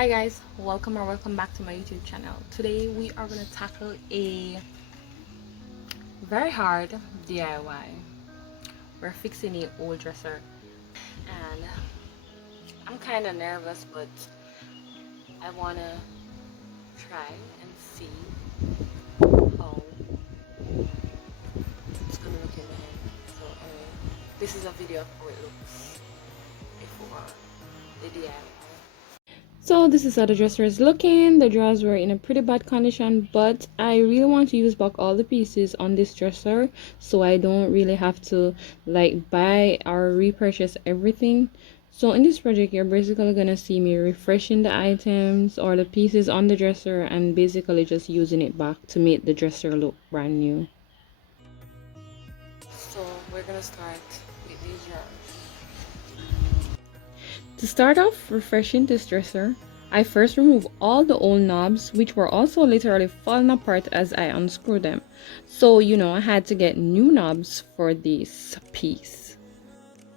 Hi guys, welcome back to my YouTube channel. Today we are going to tackle a very hard DIY. We're fixing an old dresser and I'm kind of nervous, but I want to try and see how it's going to look in the end. So anyway, this is a video of how it looks before the DIY. So this is how the dresser is looking. The drawers were in a pretty bad condition, but I really want to use back all the pieces on this dresser so I don't really have to like buy or repurchase everything. So in this project, you're basically gonna see me refreshing the items or the pieces on the dresser and basically just using it back to make the dresser look brand new. So we're gonna start with these drawers. To start off refreshing this dresser, I first remove all the old knobs, which were also literally falling apart as I unscrewed them. So, I had to get new knobs for this piece.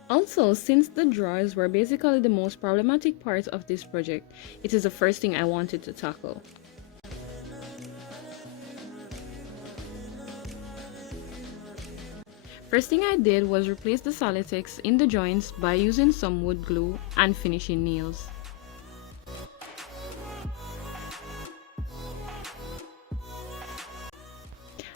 Also, since the drawers were basically the most problematic part of this project, it is the first thing I wanted to tackle. First thing I did was replace the Solitex in the joints by using some wood glue and finishing nails.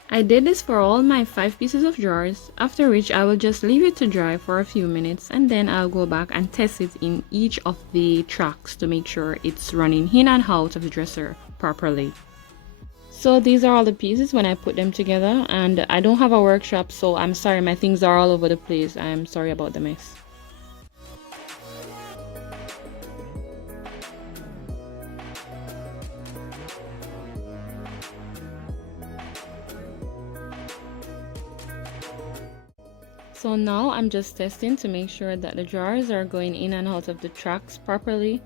I did this for all my 5 pieces of drawers, after which I will just leave it to dry for a few minutes and then I'll go back and test it in each of the tracks to make sure it's running in and out of the dresser properly. So these are all the pieces when I put them together, and I don't have a workshop, so I'm sorry my things are all over the place. I'm sorry about the mess. So now I'm just testing to make sure that the drawers are going in and out of the tracks properly,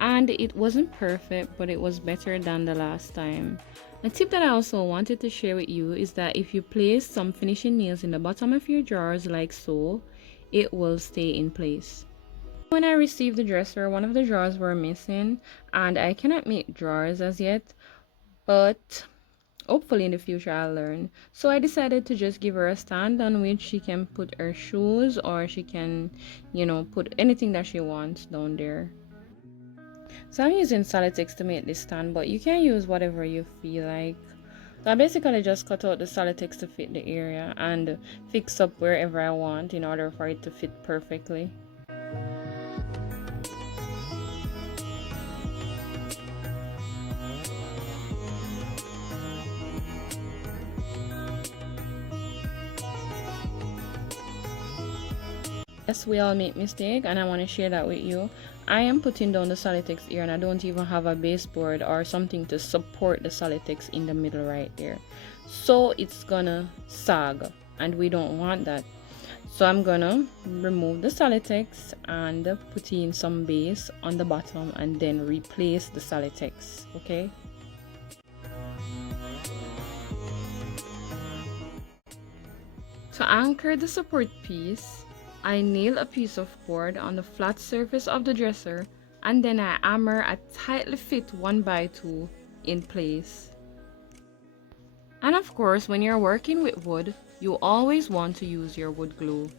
and it wasn't perfect, but it was better than the last time. A tip that I also wanted to share with you is that if you place some finishing nails in the bottom of your drawers like so, it will stay in place. When I received the dresser, one of the drawers were missing and I cannot make drawers as yet, but hopefully in the future I'll learn. So I decided to just give her a stand on which she can put her shoes, or she can, put anything that she wants down there. So I'm using Solitex to make this stand, but you can use whatever you feel like. So I basically just cut out the Solitex to fit the area and fix up wherever I want in order for it to fit perfectly. Yes, we all make mistakes and I want to share that with you. I am putting down the Solitex here and I don't even have a baseboard or something to support the Solitex in the middle right there. So it's gonna sag and we don't want that. So I'm gonna remove the Solitex and put in some base on the bottom and then replace the Solitex, okay? To anchor the support piece, I nail a piece of board on the flat surface of the dresser and then I hammer a tightly fit 1x2 in place. And of course, when you're working with wood, you always want to use your wood glue.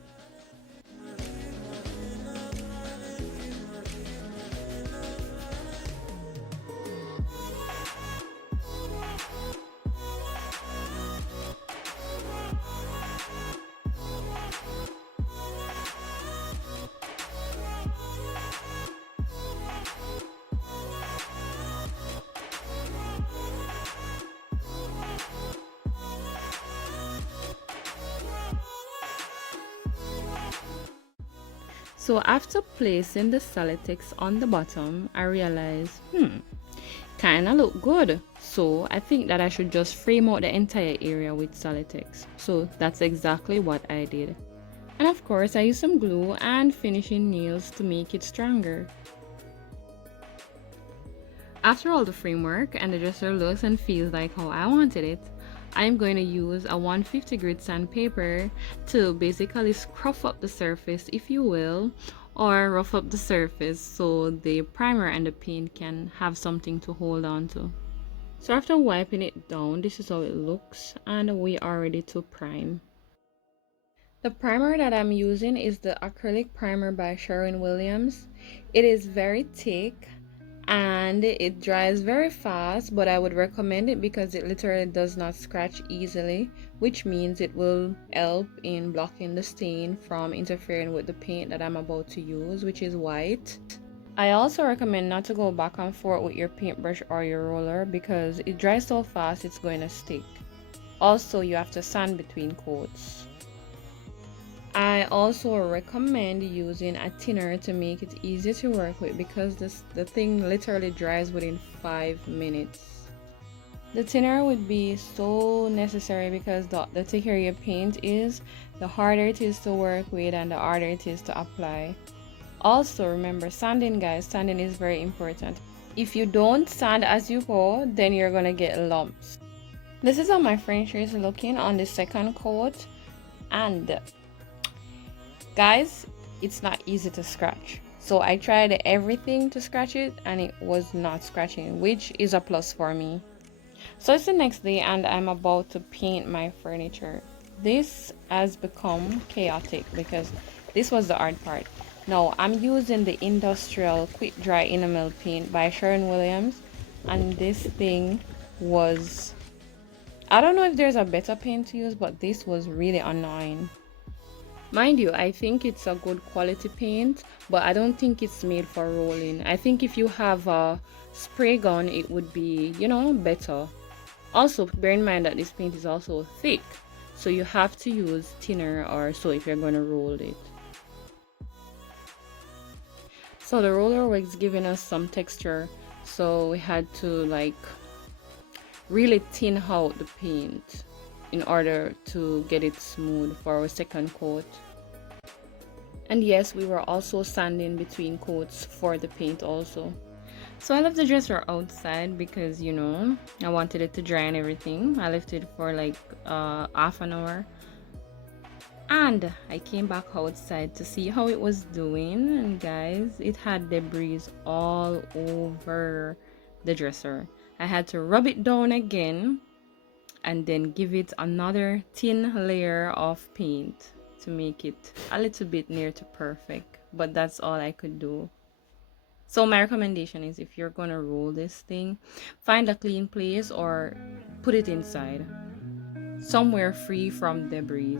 So after placing the Solitex on the bottom, I realized, kinda look good. So I think that I should just frame out the entire area with Solitex. So that's exactly what I did. And of course, I used some glue and finishing nails to make it stronger. After all the framework and the dresser looks and feels like how I wanted it, I'm going to use a 150 grit sandpaper to basically scruff up the surface, if you will, or rough up the surface so the primer and the paint can have something to hold on to. So after wiping it down, this is how it looks, and we are ready to prime. The primer that I'm using is the Acrylic primer by Sherwin. It is very thick and it dries very fast, but I would recommend it because it literally does not scratch easily, which means it will help in blocking the stain from interfering with the paint that I'm about to use, which is white. I also recommend not to go back and forth with your paintbrush or your roller because it dries so fast it's going to stick. Also, you have to sand between coats. I also recommend using a thinner to make it easier to work with because the thing literally dries within 5 minutes. The thinner would be so necessary because the thicker your paint is, the harder it is to work with and the harder it is to apply. Also remember sanding, guys. Sanding is very important. If you don't sand as you go, then you're gonna get lumps. This is how my furniture is looking on the second coat, and guys, it's not easy to scratch. So I tried everything to scratch it and it was not scratching, which is a plus for me. So it's the next day and I'm about to paint my furniture. This has become chaotic because this was the hard part. Now I'm using the industrial quick dry enamel paint by Sherwin, and this thing was, I don't know if there's a better paint to use, but this was really annoying. Mind you, I think it's a good quality paint, but I don't think it's made for rolling. I think if you have a spray gun, it would be, better. Also, bear in mind that this paint is also thick, so you have to use thinner or so if you're going to roll it. So the roller was giving us some texture, so we had to really thin out the paint in order to get it smooth for our second coat. And yes, we were also sanding between coats for the paint also. So I left the dresser outside because I wanted it to dry and everything. I left it for half an hour, and I came back outside to see how it was doing, and guys, it had debris all over the dresser. I had to rub it down again and then give it another thin layer of paint to make it a little bit near to perfect, but that's all I could do. So my recommendation is, if you're gonna roll this thing, find a clean place or put it inside somewhere free from debris.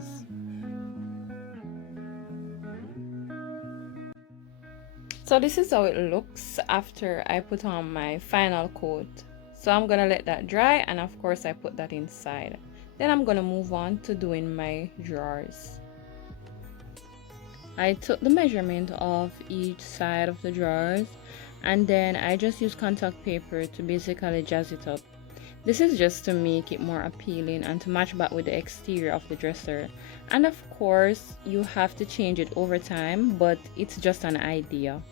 So this is how it looks after I put on my final coat. So I'm gonna let that dry, and of course I put that inside. Then I'm gonna move on to doing my drawers. I took the measurement of each side of the drawers, and then I just used contact paper to basically jazz it up. This is just to make it more appealing and to match back with the exterior of the dresser. And of course you have to change it over time, but it's just an idea.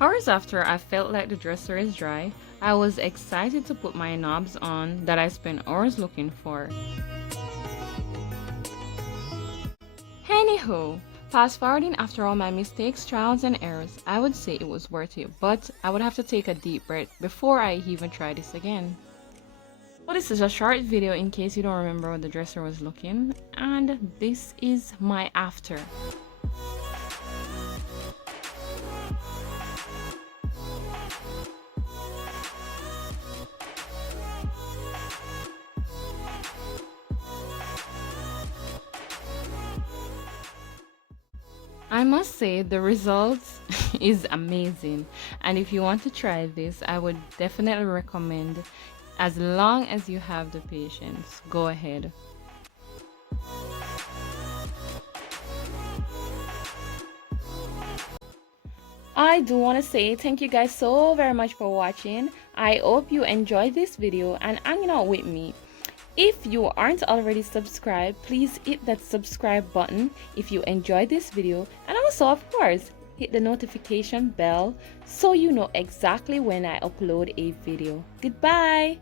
Hours after I felt like the dresser is dry, I was excited to put my knobs on that I spent hours looking for. Anywho, fast forwarding after all my mistakes, trials and errors, I would say it was worth it, but I would have to take a deep breath before I even try this again. Well, this is a short video in case you don't remember how the dresser was looking, and this is my after. I must say the results is amazing, and if you want to try this, I would definitely recommend, as long as you have the patience, go ahead. I do want to say thank you guys so very much for watching. I hope you enjoyed this video and hanging out with me. If you aren't already subscribed, please hit that subscribe button if you enjoyed this video, and also of course hit the notification bell so you know exactly when I upload a video. Goodbye.